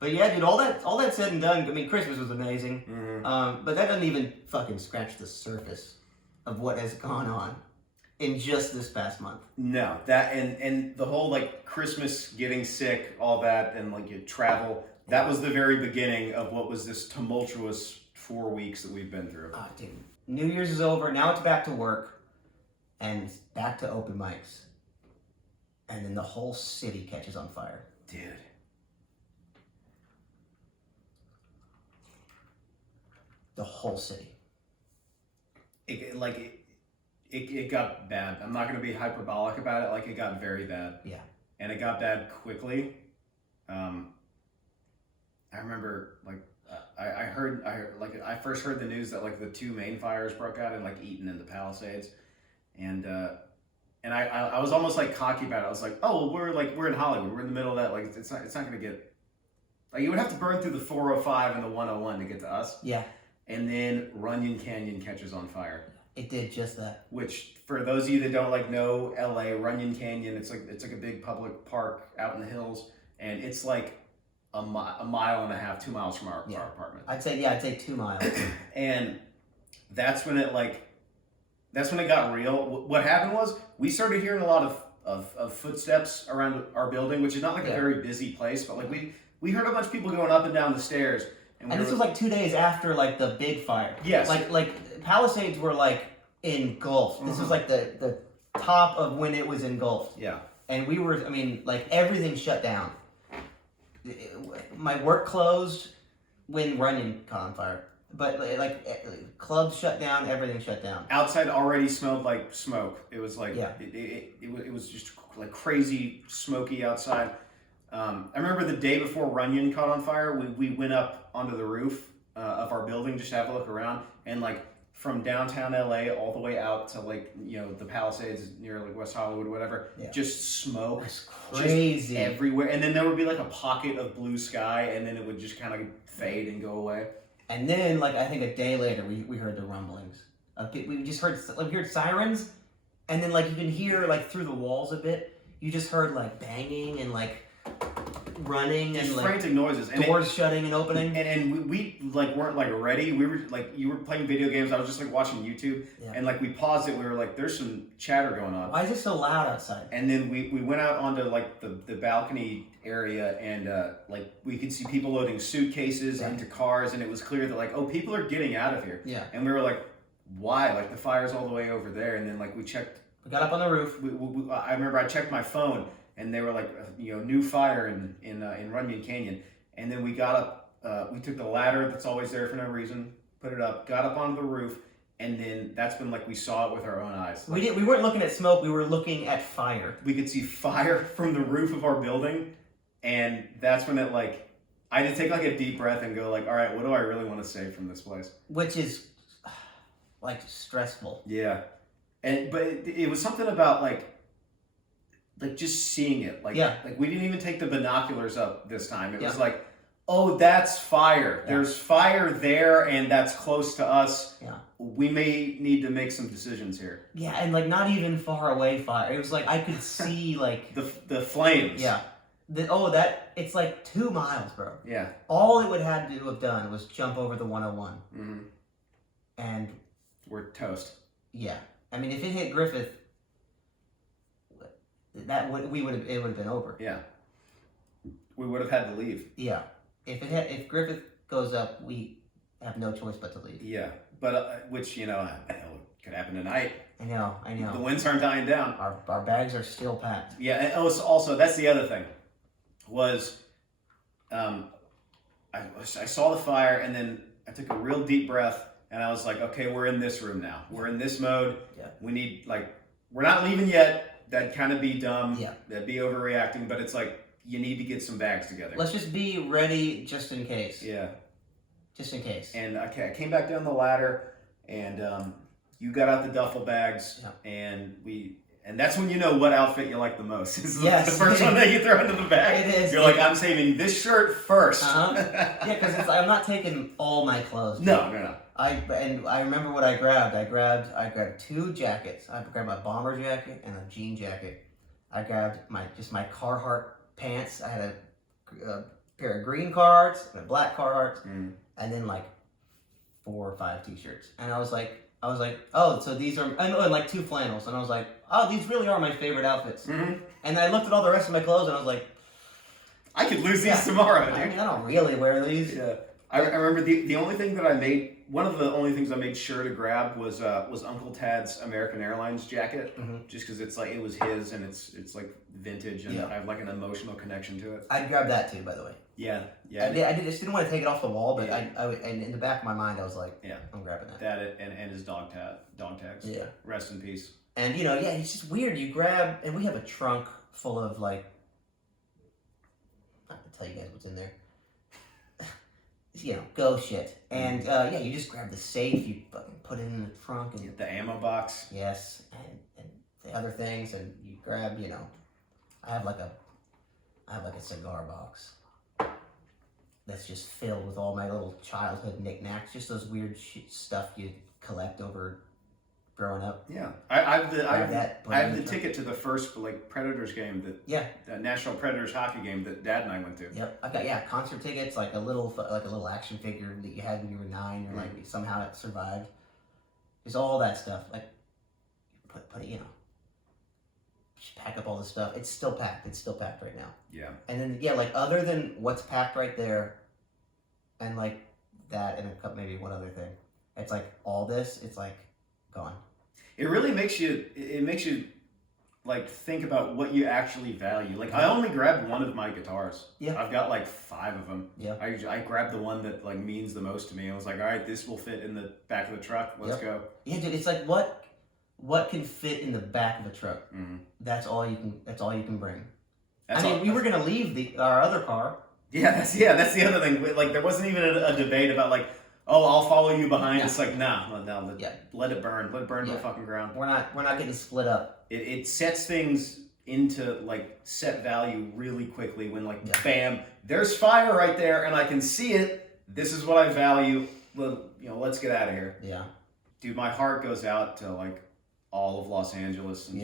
But yeah, dude, all that said and done, I mean, Christmas was amazing. But that doesn't even fucking scratch the surface of what has gone on in just this past month. No, that and the whole like Christmas, getting sick, all that, and like you travel. That was the very beginning of what was this tumultuous 4 weeks that we've been through. Oh, dude. New Year's is over. Now it's back to work, and it's back to open mics, and then the whole city catches on fire, dude. The whole city. It got bad. I'm not going to be hyperbolic about it. Like, it got very bad. Yeah. And it got bad quickly. I remember, like, I first heard the news that, like, the 2 main fires broke out in, like, Eaton and the Palisades. And I was almost, like, cocky about it. I was like, oh, well, we're in Hollywood. We're in the middle of that. Like, it's not going to get... Like, you would have to burn through the 405 and the 101 to get to us. Yeah. And then Runyon Canyon catches on fire. It did just that. Which, for those of you that don't like know LA, Runyon Canyon, it's like a big public park out in the hills, and it's like a mile and a half, 2 miles from our apartment. I'd say 2 miles. And that's when it got real. What happened was we started hearing a lot of footsteps around our building, which is not like a very busy place, but like we heard a bunch of people going up and down the stairs. And this was like 2 days after like the big fire. Yes. Like Palisades were like engulfed. This was like the top of when it was engulfed. Yeah. And we were, I mean, like everything shut down. My work closed when Runyon caught on fire. But like clubs shut down, everything shut down. Outside already smelled like smoke. It was like it was just like crazy smoky outside. I remember the day before Runyon caught on fire, we went up onto the roof of our building just to have a look around, and like from downtown LA all the way out to like, you know, the Palisades near like West Hollywood or whatever, just smoke. That's crazy. Just everywhere. And then there would be like a pocket of blue sky, and then it would just kind of fade and go away. And then, like, I think a day later, we heard the rumblings. We just heard, like, we heard sirens, and then, like, you can hear, like, through the walls a bit, you just heard, like, banging and, like, running just and, like, frantic noises. Doors shutting and opening. And we like, weren't, like, ready. We were, like, you were playing video games. I was just, like, watching YouTube. Yeah. And, like, we paused it. We were like, there's some chatter going on. Why is it so loud outside? And then we went out onto, like, the balcony area, and like we could see people loading suitcases into cars, and it was clear that like, oh, people are getting out of here. Yeah. And we were like, why? Like, the fire's all the way over there. And then like we got up on the roof. I remember I checked my phone, and they were like, you know, new fire in Runyon Canyon. And then we got up, we took the ladder that's always there for no reason, put it up, got up onto the roof, and then that's when like we saw it with our own eyes. Like, we weren't looking at smoke, we were looking at fire. We could see fire from the roof of our building. And that's when it, like, I had to take, like, a deep breath and go, like, all right, what do I really want to say from this place? Which is, like, stressful. Yeah. But it was something about, like just seeing it. Like, like, we didn't even take the binoculars up this time. It was like, oh, that's fire. Yeah. There's fire there, and that's close to us. Yeah. We may need to make some decisions here. Yeah, and, like, not even far away fire. It was like, I could see, like... the flames. Yeah. It's like 2 miles, bro. Yeah. All it would have to have done was jump over the 101. Mm-hmm. And we're toast. Yeah. I mean, if it hit Griffith, it would have been over. Yeah. We would have had to leave. Yeah. If Griffith goes up, we have no choice but to leave. Yeah. But which, you know, could happen tonight. I know. The winds aren't dying down. Our bags are still packed. Yeah, and also that's the other thing. Was I saw the fire, and then I took a real deep breath, and I was like, okay, we're in this room now. We're in this mode. Yeah. We need, like, we're not leaving yet. That'd kind of be dumb. Yeah. That'd be overreacting, but it's like, you need to get some bags together. Let's just be ready just in case. Yeah. Just in case. And I came back down the ladder, and you got out the duffel bags, and that's when you know what outfit you like the most. This is the first one that you throw into the bag. It is. You're like, I'm saving this shirt first. Yeah, because I'm not taking all my clothes. No. I remember what I grabbed. I grabbed 2 jackets. I grabbed my bomber jacket and a jean jacket. I grabbed my Carhartt pants. I had a pair of green cards and a black card, Mm. and then like 4 or 5 t-shirts. And I was like, oh, so these are, and like 2 flannels. And I was like, oh, these really are my favorite outfits. Mm-hmm. And then I looked at all the rest of my clothes and I was like, I could lose these tomorrow, dude. I mean, I don't really wear these. Yeah. I remember the only thing that I made, one of the only things I made sure to grab was Uncle Tad's American Airlines jacket, just because it's like, it was his and it's like vintage and I have like an emotional connection to it. I'd grab that too, by the way. Yeah. I just didn't want to take it off the wall, but and in the back of my mind, I was like, I'm grabbing that. That and his dog tags. Yeah. Rest in peace. And it's just weird. You grab, and we have a trunk full of like, I'm not gonna tell you guys what's in there. Go shit. And you just grab the safe, you fucking put it in the trunk, and the ammo box. Yes, and the other things, and you grab, I have like a cigar box that's just filled with all my little childhood knickknacks, just those weird stuff you collect over growing up. Yeah, I have the ticket to the first like Predators game the National Predators hockey game that Dad and I went to. Yep, I've got concert tickets, like a little action figure that you had when you were 9, or like somehow it survived. There's all that stuff. Like put it, just pack up all this stuff. It's still packed. It's still packed right now. Yeah. And then like other than what's packed right there, and like that, and maybe one other thing, it's like all this. It's like gone. It really makes you. It makes you like think about what you actually value. Like I only grabbed one of my guitars. Yeah. I've got like 5 of them. Yeah. I grabbed the one that like means the most to me. I was like, all right, this will fit in the back of the truck. Let's go. Yeah, dude. It's like what can fit in the back of a truck. Mm-hmm. That's all you can bring. We were gonna leave our other car. Yeah, that's the other thing. Like there wasn't even a debate about like, oh, I'll follow you behind. Yeah. It's like, no, let it burn. Let it burn to the fucking ground. We're not getting split up. It sets things into like set value really quickly when like bam, there's fire right there and I can see it. This is what I value. Let's get out of here. Yeah. Dude, my heart goes out to like all of Los Angeles and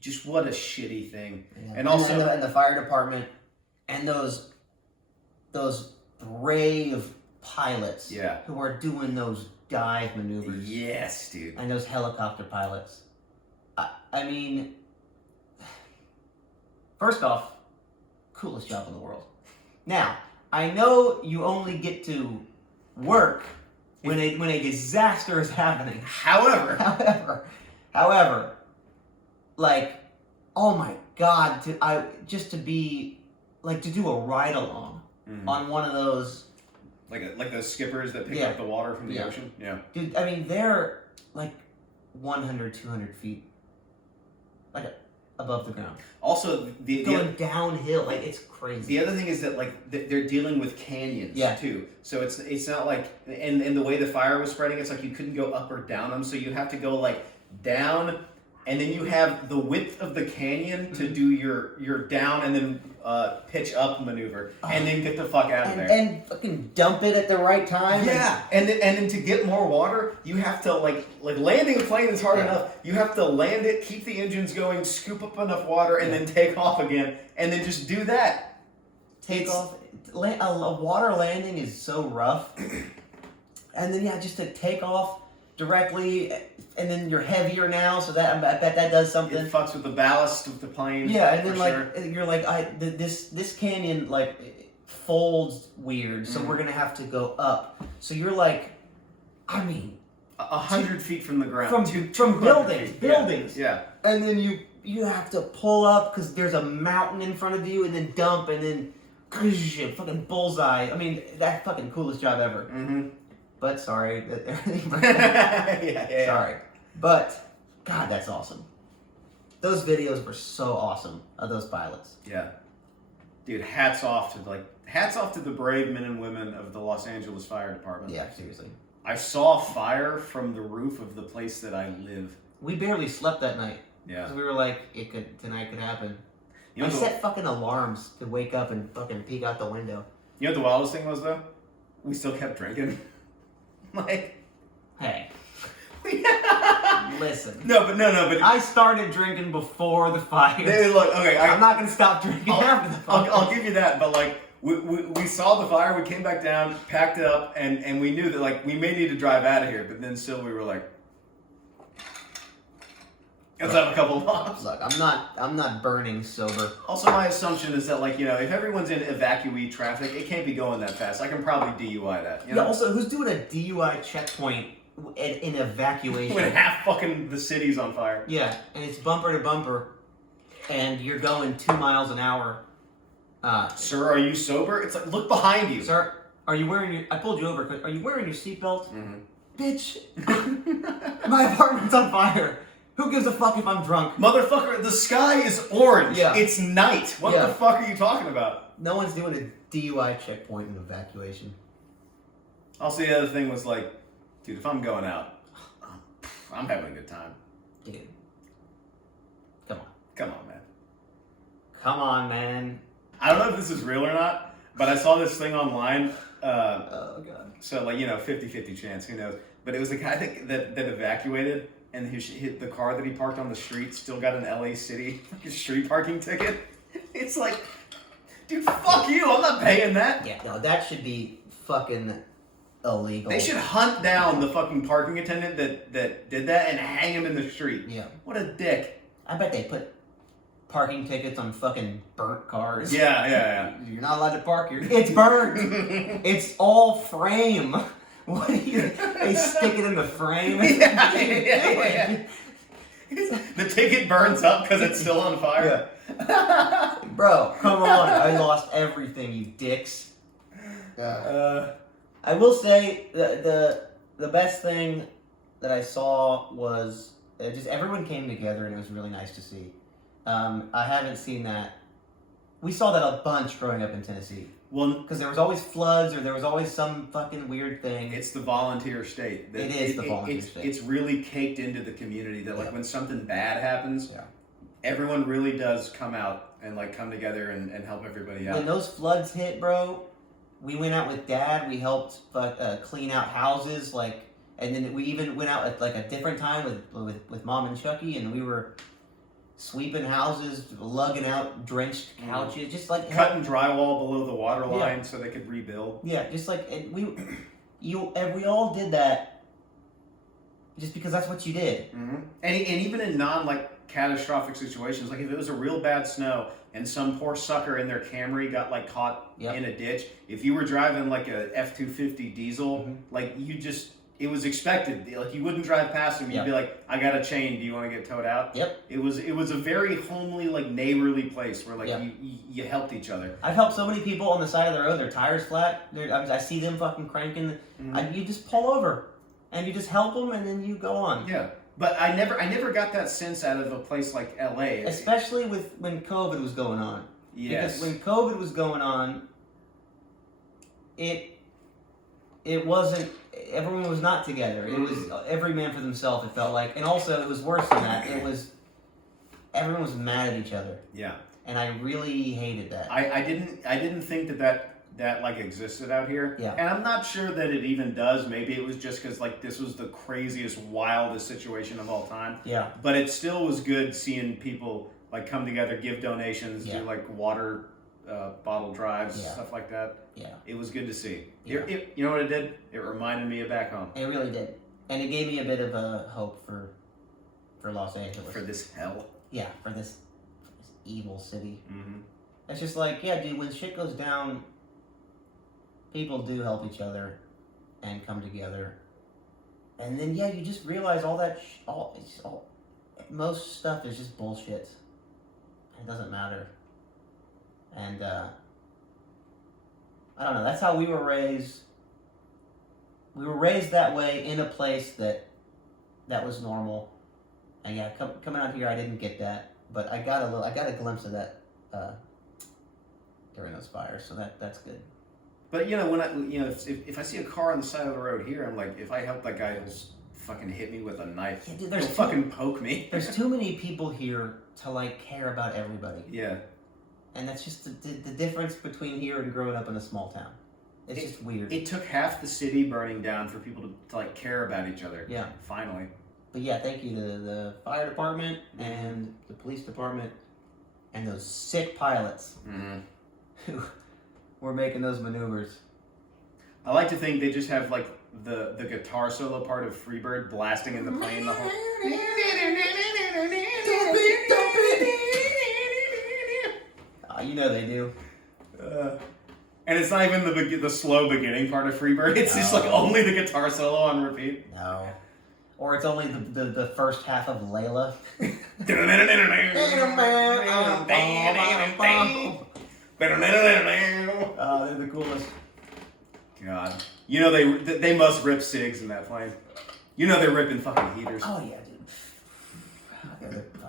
just what a shitty thing. Yeah. And also and the fire department and those brave pilots who are doing those dive maneuvers. Yes, dude. And those helicopter pilots. I mean, first off, coolest job in the world. Now, I know you only get to work when a disaster is happening. However, like, oh my God, to do a ride along on one of those. Like those skippers that pick up the water from the ocean? Yeah. Dude, I mean, they're like 100, 200 feet like above the ground. Also, going downhill, like it's crazy. The other thing is that like they're dealing with canyons too. So it's not like, and the way the fire was spreading, it's like you couldn't go up or down them. So you have to go like down, and then you have the width of the canyon to do your down and then pitch up maneuver, and then get the fuck out of there. And fucking dump it at the right time. Yeah, and then to get more water, you have to like landing a plane is hard enough. You have to land it, keep the engines going, scoop up enough water, and then take off again, and then just do that. Take off. A water landing is so rough, and then just to take off directly, and then you're heavier now, so that I bet that does something. It fucks with the ballast of the plane. Yeah, and then you're like, this canyon like folds weird, so we're gonna have to go up. So you're like, I mean, 100 feet from the ground, from buildings. Yeah. And then you have to pull up because there's a mountain in front of you, and then dump, and then fucking bullseye. I mean, that fucking coolest job ever. Mm-hmm. But sorry. Yeah. Sorry. But, God, that's awesome. Those videos were so awesome of those pilots. Yeah. Dude, hats off to the brave men and women of the Los Angeles Fire Department. Yeah, seriously. I saw fire from the roof of the place that I live. We barely slept that night. Yeah. Because we were like, tonight could happen. I set fucking alarms to wake up and fucking peek out the window. You know what the wildest thing was, though? We still kept drinking. Like, hey, listen. No, but I started drinking before the fire. Look, okay, I'm not gonna stop drinking after the fire. I'll give you that, but like, we saw the fire. We came back down, packed it up, and we knew that like we may need to drive out of here. But then still, we were like, let's have a couple of pops. Look, I'm not burning sober. Also, my assumption is that like if everyone's in evacuee traffic, it can't be going that fast. I can probably DUI that. You know? Yeah. Also, who's doing a DUI checkpoint in evacuation? When half fucking the city's on fire. Yeah, and it's bumper to bumper, and you're going 2 miles an hour. Sir, are you sober? It's like, look behind you. Sir, are you wearing your... I pulled you over. Are you wearing your seatbelt? Mm-hmm. Bitch, my apartment's on fire. Who gives a fuck if I'm drunk? Motherfucker, the sky is orange. Yeah. It's night. What the fuck are you talking about? No one's doing a DUI checkpoint in evacuation. Also, the other thing was like, dude, if I'm going out, I'm having a good time. Dude. Come on. Come on, man. Come on, man. I don't know if this is real or not, but I saw this thing online. Oh, God. So, like, 50-50 chance, who knows? But it was a guy that evacuated, and the car that he parked on the street still got an LA City street parking ticket. It's like, dude, fuck you. I'm not paying that. Yeah, no, that should be fucking illegal. They should hunt down the fucking parking attendant that did that and hang him in the street. Yeah. What a dick. I bet they put parking tickets on fucking burnt cars. Yeah. You're not allowed to park here. It's burnt. It's all frame. What do you... They stick it in the frame? Yeah. The ticket burns up because it's still on fire. Yeah. Bro, come on. I lost everything, you dicks. I will say the best thing that I saw was just everyone came together and it was really nice to see. I haven't seen that. We saw that a bunch growing up in Tennessee. Well, because there was always floods or there was always some fucking weird thing. It's the volunteer state. It is the volunteer state. It's really caked into the community that like when something bad happens, yeah, everyone really does come out and like come together and help everybody out. When those floods hit, bro, we went out with Dad. We helped clean out houses, like, and then we even went out at like a different time with Mom and Chucky, and we were sweeping houses, lugging out drenched couches, just like cutting drywall below the water line so they could rebuild. Yeah, just like we all did that, just because that's what you did. Mm-hmm. And even in non catastrophic situations, like if it was a real bad snow and some poor sucker in their Camry got like caught in a ditch, if you were driving like a F-250 diesel, like it was expected. Like you wouldn't drive past him. You'd be like, "I got a chain. Do you want to get towed out?" Yep. It was a very homely, like neighborly place where like you helped each other. I've helped so many people on the side of the road. Their tires flat. I see them fucking cranking. You just pull over, and you just help them, and then you go on. Yeah. But I never got that sense out of a place like LA. Especially when COVID was going on. Yes. Because when COVID was going on, it wasn't, everyone was not together. It was every man for themselves, it felt like. And also, it was worse than that. Everyone was mad at each other. Yeah. And I really hated that. I didn't think that like existed out here. Yeah. And I'm not sure that it even does. Maybe it was just because like this was the craziest, wildest situation of all time. Yeah. But it still was good seeing people like come together, give donations, do like water bottle drives, stuff like that. Yeah. It was good to see. Yeah. You know what it did? It reminded me of back home. It really did. And it gave me a bit of a hope for Los Angeles. For this hell. Yeah, for this evil city. Mm-hmm. It's just like, yeah, dude, when shit goes down, people do help each other and come together. And then, yeah, you just realize all that, most stuff is just bullshit. It doesn't matter. And, I don't know, that's how we were raised. We were raised that way in a place that was normal. And yeah, coming out here, I didn't get that. But I got a glimpse of that, during those fires, so that's good. But when if I see a car on the side of the road here, I'm like, if I help that guy who's fucking hit me with a knife, yeah, dude, he'll fucking poke me. There's too many people here to like care about everybody. Yeah. And that's just the difference between here and growing up in a small town. It's just weird. It took half the city burning down for people to like care about each other. Yeah. Finally. But yeah, thank you to the fire department and the police department and those sick pilots we're making those maneuvers. I like to think they just have like the guitar solo part of Freebird blasting in the plane the whole. You know they do. And it's not even the slow beginning part of Freebird. It's just like only the guitar solo on repeat. No. Or it's only the first half of Layla. They're the coolest. God. You know they must rip cigs in that plane. You know they're ripping fucking heaters. Oh yeah, dude. Yeah,